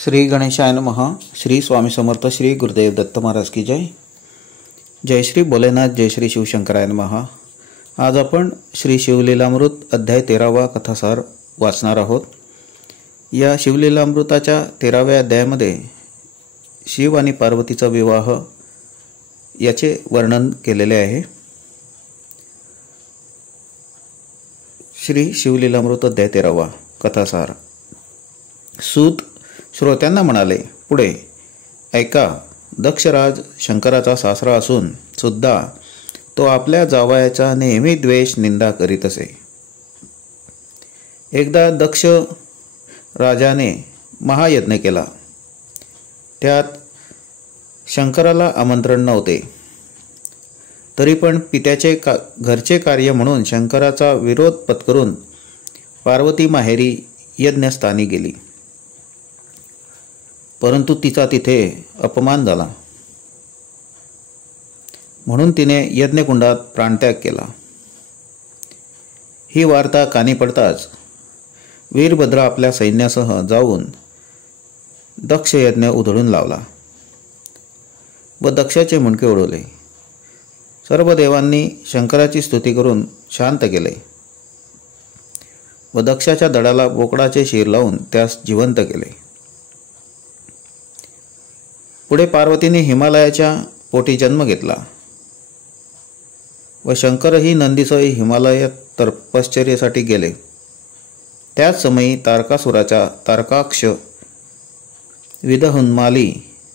श्री गणेशाय नमः। श्री स्वामी समर्थ श्री गुरुदेव दत्त महाराज की जय। जय श्री भोलेनाथ, जय श्री शिवशंकराय नमः। आज आपण श्री शिवलीलामृत अध्याय 13वा कथासार वाचणार आहोत। या शिवलीलामृताच्या 13व्या अध्यायामध्ये शिव आणि पार्वतीचा विवाह याचे वर्णन केलेले आहे। श्री शिवलीलामृत अध्याय 13वा कथासार। सूत श्रोत्यांना म्हणाले, पुढे ऐका, दक्षराज शंकराचा सासरा असून सुद्धा तो आपल्या जावयाचा नेहमी द्वेष निंदा करीत असे। एकदा दक्ष राजाने महायज्ञ केला, त्यात शंकराला आमंत्रण नव्हते, तरी पण पित्याचे घरचे कार्य म्हणून शंकराचा विरोध पत्करून पार्वती माहेरी यज्ञस्थानी गेली, परंतु तिचा तिथे अपमान झाला, म्हणून तिने यज्ञकुंडात प्राणत्याग केला। ही वार्ता कानी पडताच वीरभद्र आपल्या सैन्यासह जाऊन दक्ष यज्ञ उधळून लावला व दक्षाचे मुंडके उडवले। सर्व देवांनी शंकराची स्तुती करून शांत केले व दक्षाच्या दडाला बोकडाचे शिर लावून त्यास जिवंत केले। पुढे पार्वतीने हिमालयाच्या पोटी जन्म घेतला व शंकरही नंदीसह हिमालयात तपश्चर्येसाठी गेले। त्याच समयी तारकासुराचा तारकाक्ष, विदहुन्माली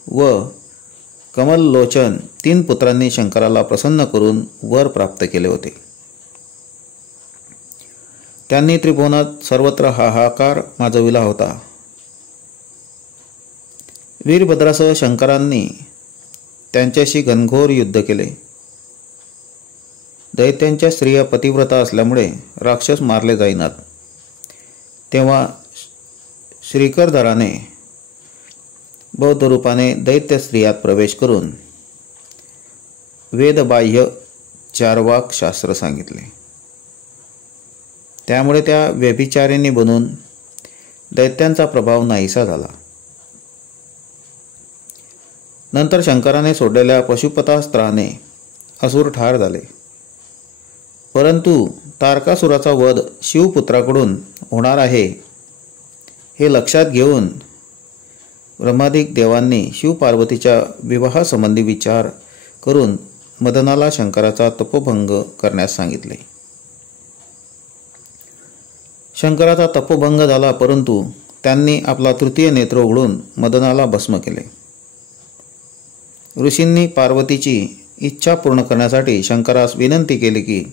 व कमललोचन 3 पुत्रांनी शंकराला प्रसन्न करून वर प्राप्त केले होते। त्यांनी त्रिभुवनात सर्वत्र हाहाकार माजविला होता। वीरभद्रासह शंकरांनी त्यांच्याशी घनघोर युद्ध केले। दैत्यांच्या स्त्रिया पतिव्रता असल्यामुळे राक्षस मारले जाईनात। तेव्हा श्रीकरधराने बौद्ध रूपाने दैत्य स्त्रियात प्रवेश करून वेदबाह्य चारवाक शास्त्र सांगितले। त्यामुळे त्या व्यभिचारिणी बनून दैत्यांचा प्रभाव नाहीसा झाला। नंतर शंकराने सोडलेल्या पशुपतास्त्राने असुर ठार झाले, परंतु तारकासुराचा वध शिवपुत्राकडून होणार आहे हे लक्षात घेऊन ब्रह्मादिक देवांनी शिवपार्वतीच्या विवाहासंबंधी विचार करून मदनाला शंकराचा तपोभंग करण्यास सांगितले। शंकराचा तपोभंग झाला, परंतु त्यांनी आपला तृतीय नेत्र उघडून मदनाला भस्म केले। ऋषींनी पार्वतीची इच्छा पूर्ण करण्यासाठी शंकरास विनंती केली की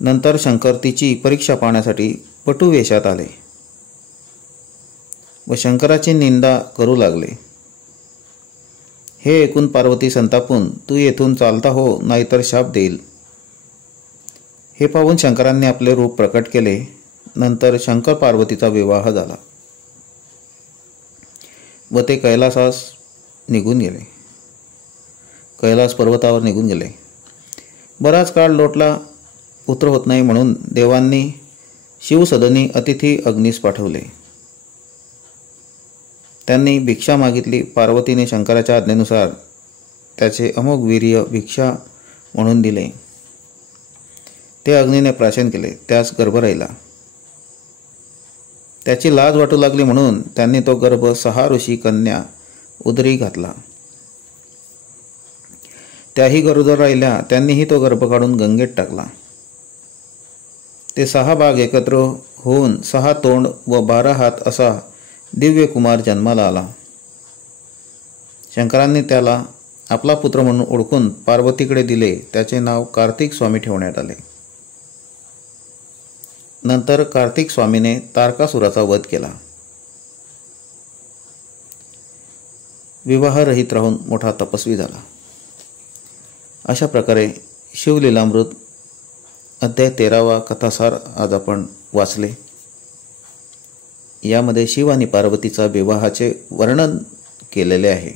नंतर शंकर तिची परीक्षा पाहण्यासाठी पटुवेशात आले व शंकराची निंदा करू लागले। हे ऐकून पार्वती संतापून, तू येथून चालता हो, नाहीतर शाप देईल। हे पाहून शंकरांनी आपले रूप प्रकट केले। नंतर शंकर पार्वतीचा विवाह झाला व ते कैलास पर्वतावर निघून गेले। बराच काळ लोटला, पुत्र होत नाही, म्हणून देवांनी शिवसदनी अतिथी अग्नीस पाठवले। त्यांनी भिक्षा मागितली। पार्वतीने शंकराच्या आज्ञेनुसार त्याचे अमोघ वीर्य भिक्षा म्हणून दिले। ते अग्नीने प्राशन केले, त्यास गर्भ राहिला। त्याची लाज वाटू लागली, म्हणून त्यांनी तो गर्भ 6 ऋषी कन्या उदरी घातला। त्याही गरोदर राहिल्या, त्यांनीही तो गर्भ काढून गंगेत टाकला। ते 6 भाग एकत्र होऊन 6 तोंड व 12 हात असा दिव्य कुमार जन्माला आला। शंकरांनी त्याला आपला पुत्र म्हणून ओळखून पार्वतीकडे दिले। त्याचे नाव कार्तिक स्वामी ठेवण्यात आले। नंतर कार्तिक स्वामीने तारकासुराचा वध केला। विवाहरहित राहून मोठा तपस्वी झाला। अशा प्रकारे शिवलीलामृत अध्याय 13वा कथासार आज आपण वाचले। यामध्ये शिव आणि पार्वतीचा विवाहाचे वर्णन केलेले आहे।